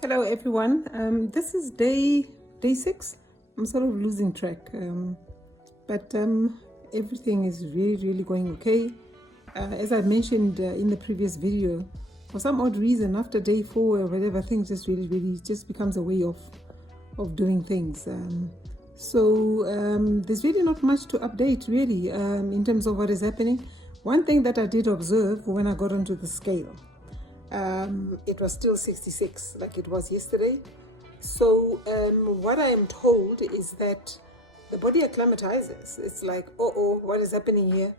Hello everyone. This is day 6. I'm sort of losing track, but everything is really going okay. As I mentioned in the previous video, for some odd reason, after day 4 or whatever, things just really just becomes a way of doing things. There's really not much to update really in terms of what is happening. One thing that I did observe when I got onto the scale. It was still 66 like it was yesterday. So what I am told is that the body acclimatizes. It's like, oh, what is happening here?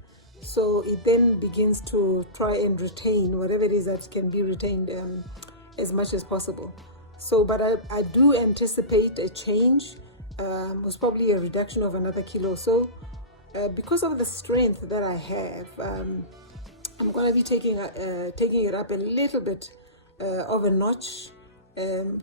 So it then begins to try and retain whatever it is that can be retained as much as possible. So, but I do anticipate a change, most probably a reduction of another kilo or so. Because of the strength that I have, I'm going to be taking it up a little bit of a notch,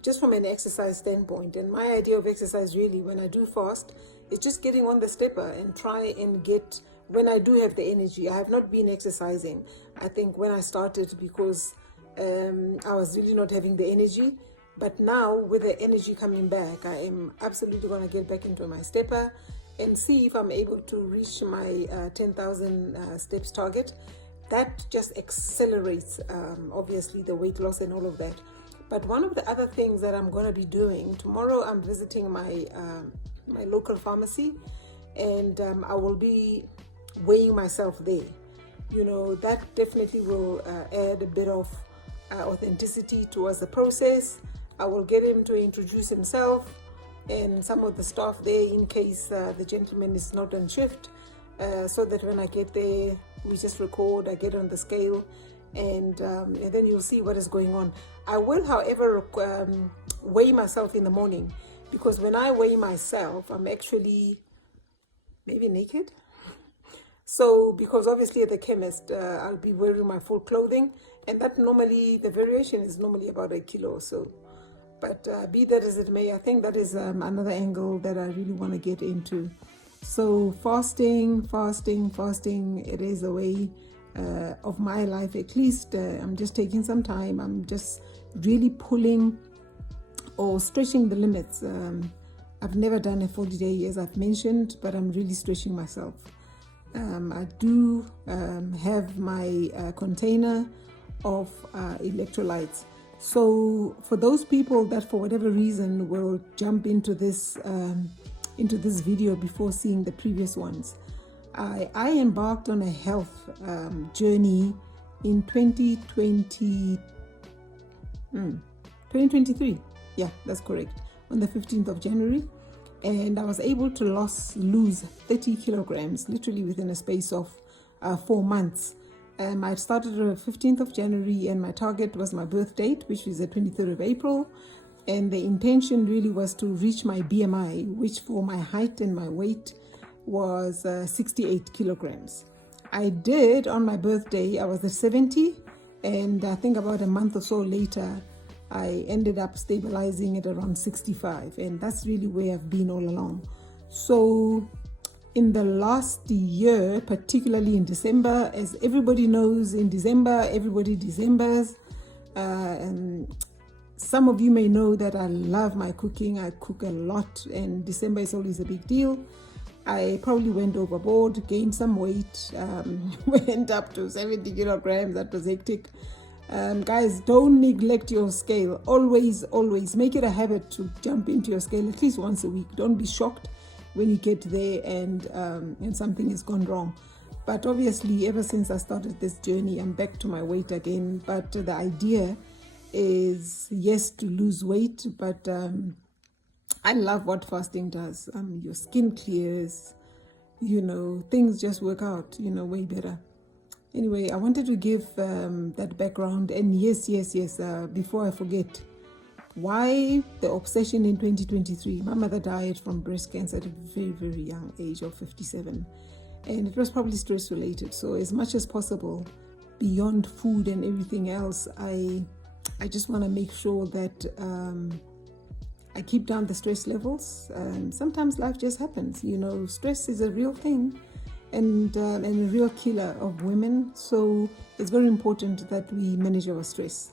just from an exercise standpoint. And my idea of exercise really, when I do fast, is just getting on the stepper and try and get, when I do have the energy. I have not been exercising, I think, when I started, because I was really not having the energy. But now, with the energy coming back, I am absolutely going to get back into my stepper and see if I'm able to reach my 10,000 steps target. That just accelerates, obviously, the weight loss and all of that. But one of the other things that I'm going to be doing, tomorrow I'm visiting my local pharmacy, and I will be weighing myself there. You know, that definitely will add a bit of authenticity towards the process. I will get him to introduce himself and some of the staff there in case the gentleman is not on shift, so that when I get there, we just record, I get on the scale, and then you'll see what is going on. I will, however, weigh myself in the morning, because when I weigh myself, I'm actually maybe naked. So, because obviously at the chemist, I'll be wearing my full clothing, and that normally, the variation is normally about a kilo or so. But be that as it may, I think that is another angle that I really want to get into. So fasting, it is a way of my life, at least. I'm just taking some time. I'm just really pulling or stretching the limits. I've never done a 40-day, as I've mentioned, but I'm really stretching myself. I do have my container of electrolytes. So for those people that for whatever reason will jump into this video before seeing the previous ones, I embarked on a health journey in 2023. Yeah, that's correct. On the 15th of January. And I was able to lose 30 kilograms, literally within a space of 4 months. I started on the 15th of January, and my target was my birth date, which is the 23rd of April. And the intention really was to reach my BMI, which for my height and my weight was 68 kilograms. I did on my birthday, I was at 70, and I think about a month or so later, I ended up stabilizing at around 65, and that's really where I've been all along. So in the last year, particularly in December, as everybody knows, in December, everybody Decembers. Some of you may know that I love my cooking. I cook a lot, and December is always a big deal. I probably went overboard, gained some weight, went up to 70 kilograms. That was hectic. Guys, don't neglect your scale. Always make it a habit to jump into your scale at least once a week. Don't be shocked when you get there and something has gone wrong. But obviously, ever since I started this journey, I'm back to my weight again. But the idea is, yes, to lose weight, but I love what fasting does. Your skin clears, things just work out, way better. Anyway, I wanted to give that background. And yes, before I forget, why the obsession in 2023? My mother died from breast cancer at a very young age of 57. And it was probably stress related. So as much as possible, beyond food and everything else, I just want to make sure that I keep down the stress levels. Sometimes life just happens. Stress is a real thing and a real killer of women. So it's very important that we manage our stress.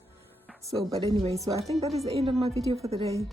So, but anyway, so I think that is the end of my video for the day.